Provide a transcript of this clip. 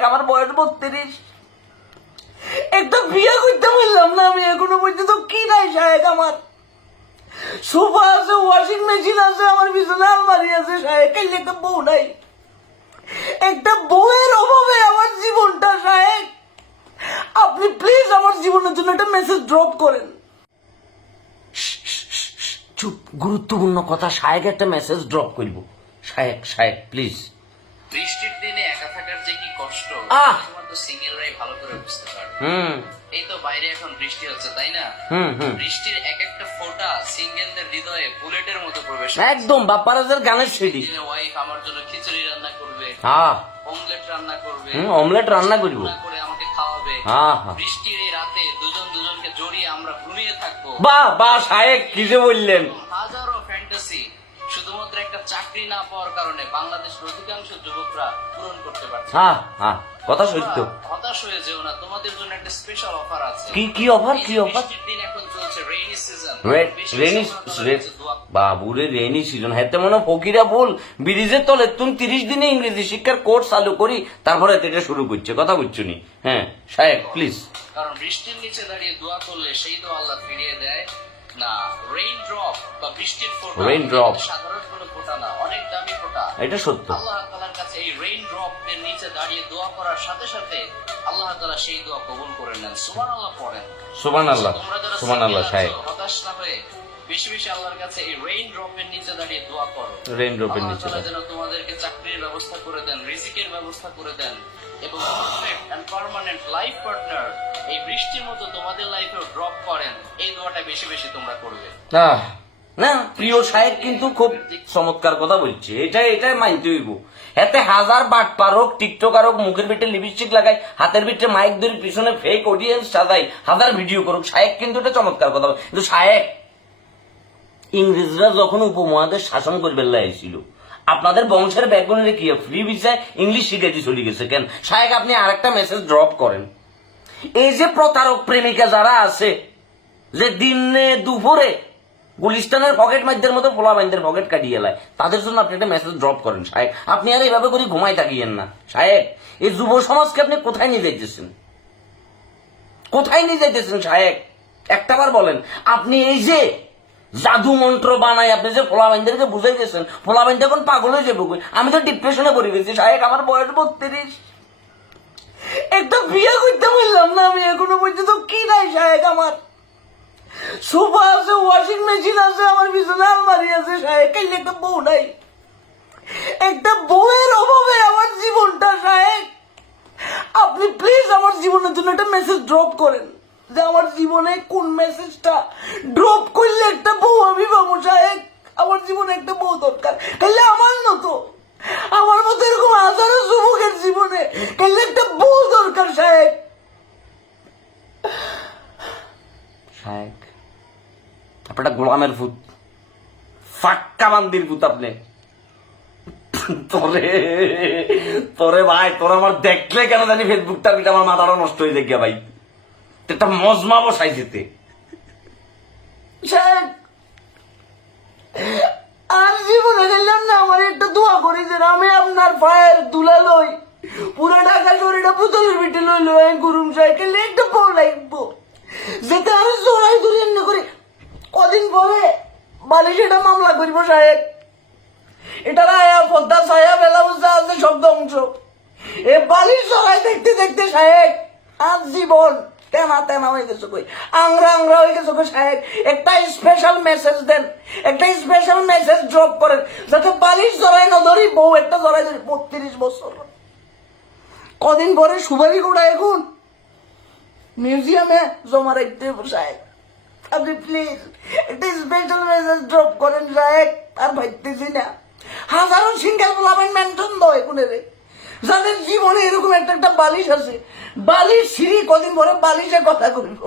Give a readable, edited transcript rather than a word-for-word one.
শায়েক আমার বয়স 32। একটা বিয়ে করতে বললাম না আমি, এখনো পর্যন্ত কি নাই শায়েক আমার। সোফা আছে, ওয়াশিং মেশিন আছে, আমার পিছনে আলমারি আছে শায়েক, কাইলে একটা বউ নাই। একটা বউয়ের অভাবে আমার জীবনটা শায়েক। আপনি প্লিজ আমার জীবনের জন্য একটা মেসেজ ড্রপ করেন। চুপ, গুরুত্বপূর্ণ কথা। শায়েক একটা মেসেজ ড্রপ করব। শায়েক প্লিজ। বৃষ্টির দিনে একা থাকার যে কি কষ্ট তোমার তো সিঙ্গেলরাই ভালো করে বুঝতে পারবে। এই তো বাইরে এখন বৃষ্টি হচ্ছে তাই না? বৃষ্টির এক একটা ফোঁটা সিঙ্গেলদের হৃদয়ে বুলেটের মতো প্রবেশ। একদম বাপ্পারাজের গানের সিডি। ওয়াইফ আমার জন্য খিচুড়ি রান্না করবে, অমলেট রান্না করবে, অমলেট রান্না করব, করে আমাকে খাওয়াবে। বৃষ্টির এই রাতে দুজন দুজনকে জড়িয়ে আমরা ঘুমিয়ে থাকবো। বাহ শায়েক কি যে বললেন। হাজারো ফ্যান্টাসি শুধুমাত্র একটা চাকরি না পাওয়ার কারণে বাংলাদেশের অধিকাংশ যুবকরা পূরণ করতে পারছে। কথা সত্য। হতাশ হয়ে যেও না, তোমাদের জন্য একটা স্পেশাল অফার আছে। কি অফার? বৃষ্টির দিন এখন চলছে রেইনি সিজন। বাবুরে রেইনি সিজন হেতে মনে ফকিরা বল ব্রিজের তলে তুমি 30 দিনে ইংরেজি শিক্ষার কোর্স চালু করি, তারপরে এটা শুরু করছে। কথা বুঝছো নি? হ্যাঁ শায়েক প্লিজ। কারণ বৃষ্টির নিচে দাঁড়িয়ে দোয়া করলে সেই দোয়া আল্লাহ ফিরিয়ে দেয় না। রেইন ড্রপ বা বৃষ্টির ফোঁটা, রেইন ড্রপ সাধারণ কোনো ফোঁটা না, অনেক দামি ফোঁটা। এটা সত্য। আল্লাহ তাআলার কাছে এই রেইন ড্রপ এর নিচে দাঁড়িয়ে দোয়া করার সাথে সাথে আল্লাহ তাআলা সেই দোয়া কবুল করে নেন। সুবহানাল্লাহ পড়েন। সুবহানাল্লাহ শায়েক। হতাশ না হয়ে বেশি বেশি আল্লাহর কাছে এই রেইন ড্রপ এর নিচে দাঁড়িয়ে দোয়া করো। রেইন ড্রপ এর নিচে আল্লাহ যেন তোমাদেরকে চাকরির ব্যবস্থা করে দেন, রিজিকের ব্যবস্থা করে দেন এবং perfect and permanent life partner এই বৃষ্টির মতো তোমাদের লাইফেও ড্রপ করেন। এই দোয়াটা বেশি বেশি তোমরা করবে। না প্রিয় শায়েক কিন্তু খুব চমৎকার কথা বলছে। এটাই মানতে হইব। এতে হাজার বাটপার হোক, টিকটকার হোক, মুখের ভিতরে লিপস্টিক লাগাই, হাতের ভিতরে মাইক ধরে পিছনে ফেক অডিয়েন্স সাজাই, হাজার ভিডিও করুক, শায়েক কিন্তু এটা চমৎকার কথা। কিন্তু শায়েক, ইংরেজরা যখন উপমহাদেশ শাসন করবে লাইছিল, আপনাদের বংশের ব্যাকগ্রাউন্ডে কি ফ্রি ভিসায় ইংলিশ শিখাইতে চলে গেছে কেন? শায়েক আপনি আরেকটা মেসেজ ড্রপ করেন। এই যে প্রতারক প্রেমিকা যারা আছে, যে দিনে দুপুরে গুলিস্তানের পকেট মাইদের মতো পোলা বাইন্দের পকেট কাটিয়ে এলায়, তাদের জন্য আপনি একটা মেসেজ ড্রপ করেন শায়েক। আপনি আর এইভাবে করে ঘুমাই থাকিয়েন না শায়েক। এই যুব সমাজকে আপনি কোথায় নিয়ে যাইতেছেন? শায়েক একটাবার বলেন। আপনি এই যে জাদু মন্ত্র বানাই আপনি যে পোলা বাইন্দেরকে বুঝাই দিয়েছেন, পোলা বাইন্দের এখন পাগল হয়ে যাবো। আমি তো ডিপ্রেশনে পড়ে গেছি শায়েক, আমার বয়স 32। একটা বিয়ে করতে বললাম না আমি, এখনো পর্যন্ত কি নাই শায়েক আমার। সোফা আছে, ওয়াশিং মেশিন আছে, আমার পিছনে আলমারি আছে শায়েক, কাইলে একটা বউ নাই। একটা বউয়ের অভাবে আমার জীবনটা শায়েক। আপনি প্লিজ আমার জীবনের জন্য একটা মেসেজ ড্রপ করেন, যে আমার জীবনে কোন মেসেজটা ড্রপ করলে একটা বউ আমি পাবো শায়েক। আমার জীবনে একটা বউ দরকার, কাইলে আমার মতো এরকম হাজারো যুবকের জীবনে কাইলে একটা বউ দরকার শায়েক। আপনারা গোলামের ভূত, ফাক্কা বান্দির ভূত আপনি। তোরে ভাই, তোর আমার দেখলে কেন জানি ফেসবুকটা আমার মাথাটা নষ্ট হয়ে যায় ভাই। একটা মজমা বসাই যেতে আর জীবনে গেলাম না। আমার একটা দোয়া করি যে আমি আপনার পায়ের দুলা লই, পুরো ঢাকা শরীরটা পুতুলের পিঠে লই লই গুরুম সাইকেল একটা বউ লাগবো, যেতে আমি জোড়াই ধরে এমনি করে। কদিন পরে বালিশ এটা মামলা করব শায়েক। এটা আয়া পদ্মা ছায়া বেলা বুঝা আছে সব ধ্বংস। এ বালিশ জড়াই দেখতে দেখতে শায়েক আজ জীবন তেনা হয়ে গেছে, কই আংরা হয়ে গেছে শায়েক। একটা স্পেশাল মেসেজ দেন, একটা স্পেশাল মেসেজ ড্রপ করেন, যাতে বালিশ জড়াই না ধরি, বউ একটা জড়াই ধরি। 32 বছর। কদিন পরে সুপারি গোড়া এখন মিউজিয়ামে জমা রাখতে শায়েক। আপনি প্লিজ একটা স্পেশাল মেসেজ ড্রপ করেন শায়েক। আর ভাবতেছি না হাজারো সিঙ্গেল পোলাবেন মেনশন দয় কোনে রে, যাদের জীবনে এরকম একটা বালিশ আছে, বালিশ সিঁড়ি। কদিন পরে বালিশে কথা কইব।